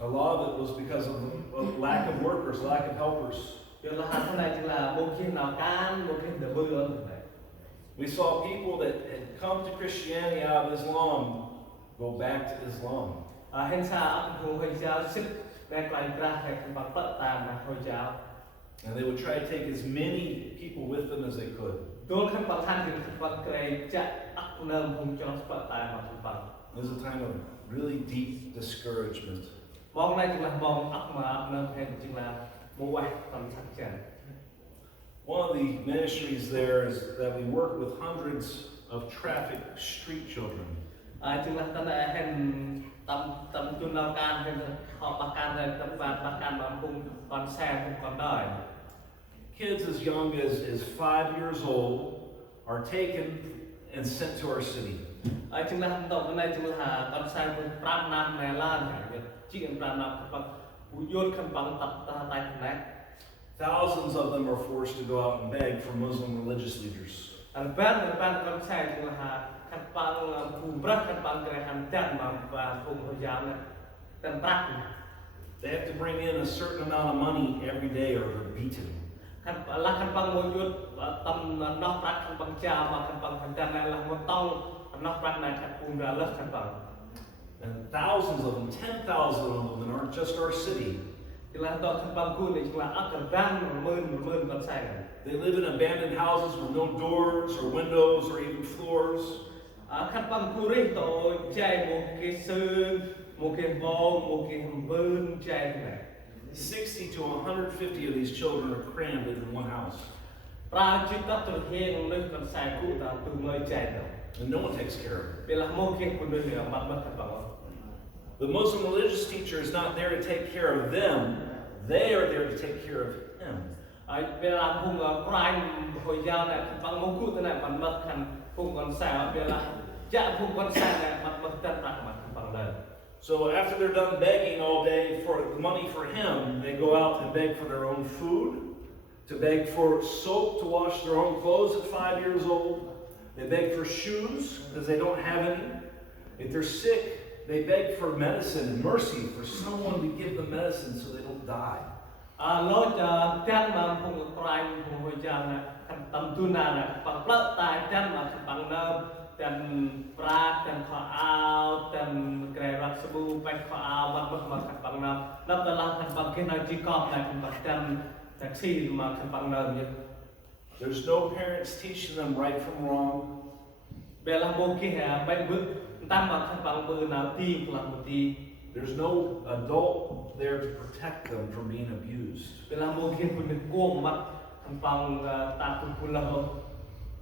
A lot of it was because of lack of workers, lack of helpers. We saw people that had come to Christianity out of Islam go back to Islam. And they would try to take as many people with them as they could. It was a time of really deep discouragement. One of the ministries there is that we work with hundreds of trafficked street children. Kids as young as 5 years old are taken and sent to our city. Thousands of them are forced to go out and beg for Muslim religious leaders. They have to bring in a certain amount of money every day or they're beaten. And thousands of them, 10,000 of them in just our city. They live in abandoned houses with no doors or windows or even floors. 60 to 150 of these children are crammed into one house. And no one takes care of them. The Muslim religious teacher is not there to take care of them, they are there to take care of him. So after they're done begging all day for money for him, they go out and beg for their own food, to beg for soap to wash their own clothes at 5 years old. They beg for shoes because they don't have any. If they're sick, they beg for medicine and mercy for someone to give them medicine so they don't die. There's no parents teaching them right from wrong. There's no adult there to protect them from being abused.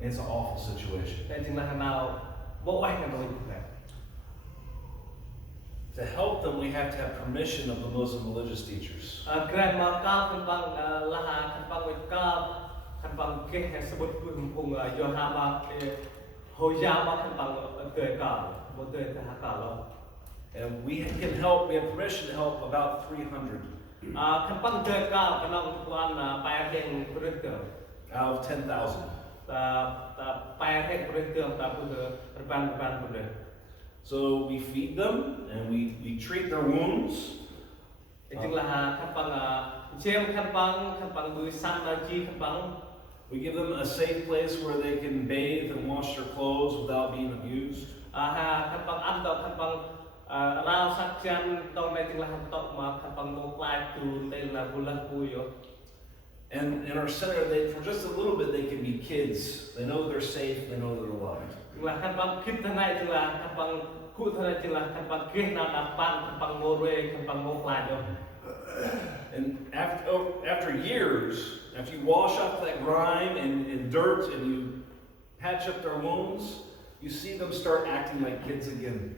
It's an awful situation. To help them, we have to have permission of the Muslim religious teachers. And we can help, we have permission to help about 300 out of 10,000. So we feed them and we treat their wounds. We give them a safe place where they can bathe and wash their clothes without being abused. And in our center, for just a little bit, they can be kids. They know they're safe, they know they're loved. And after years, after you wash off that grime and dirt and you patch up their wounds, you see them start acting like kids again.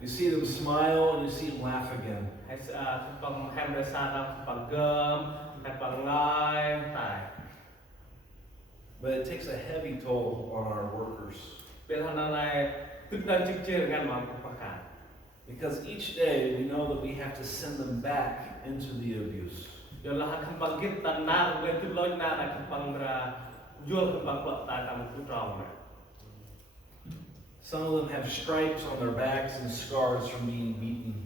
You see them smile and you see them laugh again. But it takes a heavy toll on our workers. Because each day we know that we have to send them back into the abuse. Yalah kembang kita nar dengan tu loy nar kembang Brah jual kembang kuat tak kamu putrang. Some of them have stripes on their backs and scars from being beaten.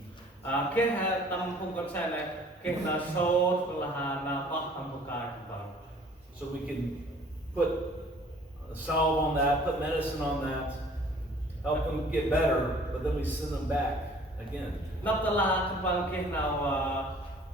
Ke tam pung kon sai này ke na sốt là na bóc tam pung kai kembang. So we can put a salve on that, put medicine on that, help them get better, but then we send them back again. Nắp là kembang ke nào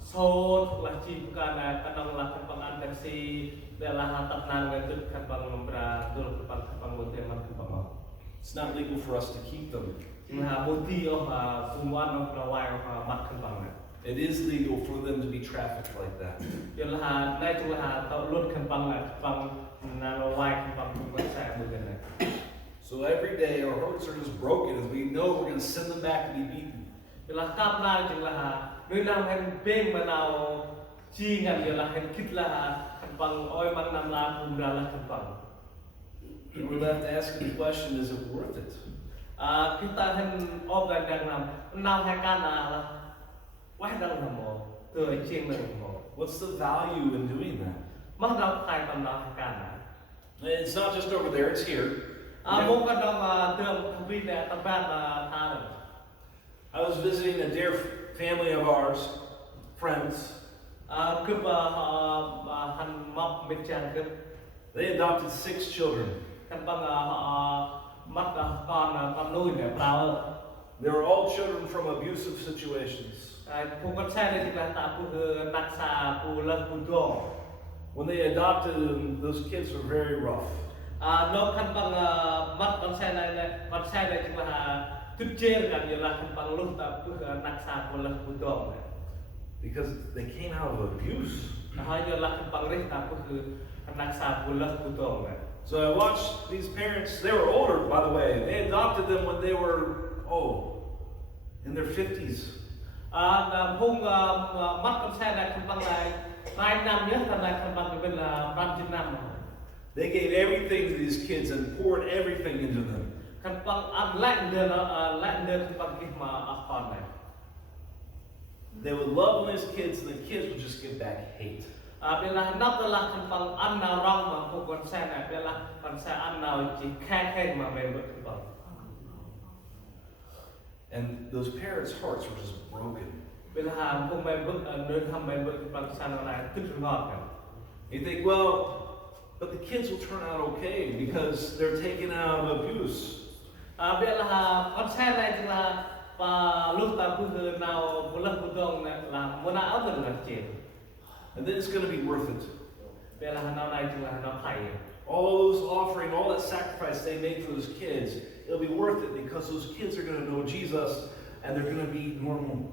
sốt là chi bukan kadang lah kembang anteksi adalah hatat nan dengan kembang Brah dul kembang boteman kembang. It's not legal for us to keep them. Nah boti pumuan pelawai mat kembang. It is legal for them to be trafficked like that. Yalah nai tu lah tau lut kembang nalawai kembang pumuan saya bukan. So every day our hearts are just broken as we know we're going to send them back to be beaten. Yalah kap nai tu lah nơi nào hen beng manau chi ngan yalah hen kit lah kembang oi man nam la pum ra lah kembang. And we're left asking the question, is it worth it? Kita hen organ nam nào hai kan lah why dang mo từ chieng nang mo. What's the value in doing that? Mah dang khai tam nào hai kan. It's not just over there, it's here. Mo ka dang tường thvi ne tam ban tha. I was visiting a dear family of ours, friends. They adopted 6 children. They were all children from abusive situations. When they adopted them, those kids were very rough. Because they came out of abuse. So I watched these parents, they were older by the way, they adopted them when they were, in their 50s. They gave everything to these kids and poured everything into them. They would love on these kids and the kids would just give back hate. And those parents' hearts were just broken. You think, well, but the kids will turn out okay because they're taken out of abuse. And then it's going to be worth it. All those offering, all that sacrifice they made for those kids, it'll be worth it because those kids are going to know Jesus and they're going to be normal.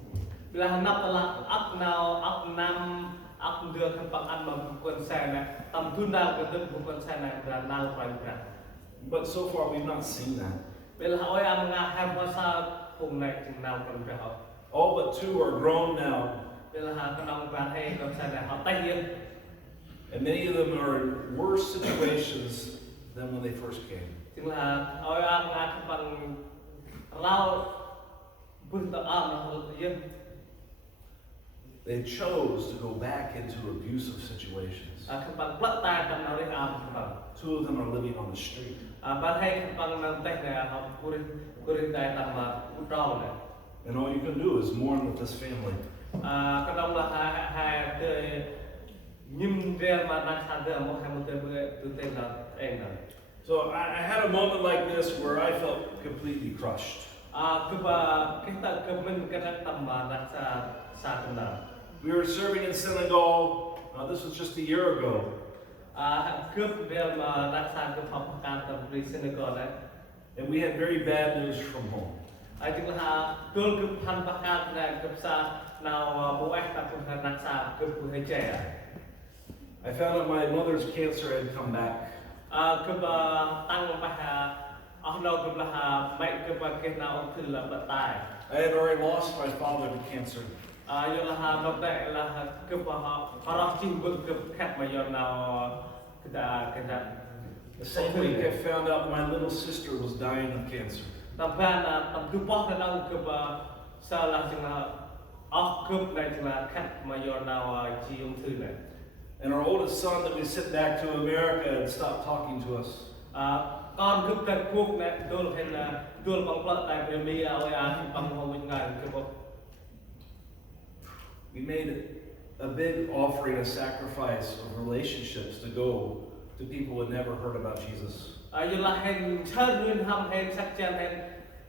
But so far we've not seen that. All but 2 are grown now. And many of them are in worse situations than when they first came. They chose to go back into abusive situations. 2 of them are living on the street. And all you can do is mourn with this family. So I had a moment like this where I felt completely crushed. We were serving in Senegal. This was just a year ago. And we had very bad news from home. I found out my mother's cancer had come back. I had already lost my father to cancer. The same week I found out my little sister was dying of cancer. sau là chừng là ốc cướp này chừng là khách mà do nào chi ung thư này. And our oldest son that we sent back to America had stopped talking to us. Con cướp cái quốc này đôi hay là đôi bằng plot tại bên mi bằng hồ bên ngoài cái bộ. We made a big offering, a sacrifice of relationships to go to people who had never heard about Jesus. Giờ là hẹn chân nguyên hầm hẹn sắc chân hẹn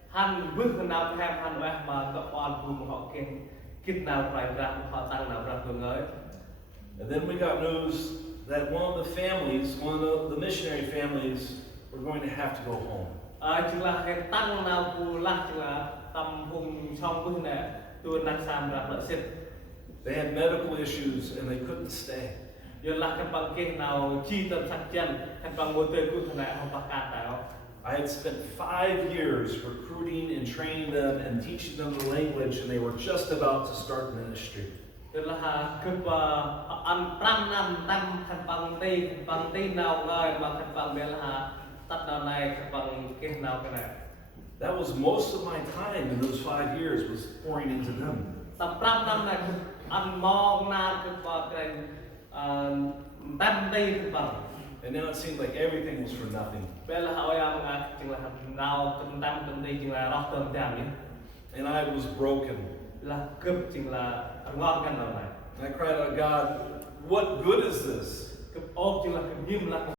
han bước nào hẹn han về mà các con cùng họ kinh nào phải ra họ tăng nào ra thường ấy. And then we got news that one of the families, one of the missionary families, were going to have to go home. Chính là hẹn tăng nào phù lạc chính là tầm vùng trong bước này tôi đang xem ra lợi sinh. They had medical issues and they couldn't stay. Giờ là các bạn kia nào chi tầm sắc chân các bạn ngồi tới cũng này không bắt cả tại không. I had spent 5 years recruiting and training them and teaching them the language, and they were just about to start ministry. Giờ là cướp ăn 5 năm năm các bạn tin nào ngơi mà các bạn biết là tắt nào này các bạn kia nào cái này. That was most of my time in those 5 years was pouring into them. Tầm 5 năm này ăn mong na các bạn cái tâm đi các bạn. And now it seemed like everything was for nothing. Bây giờ họ chừng là nào tâm đi chừng là rót tôm chạm nhé. And I was broken. Là cướp chừng là ngon cái nào này. And I cried out, God, what good is this? Cướp ốp chừng là cướp nghiêm là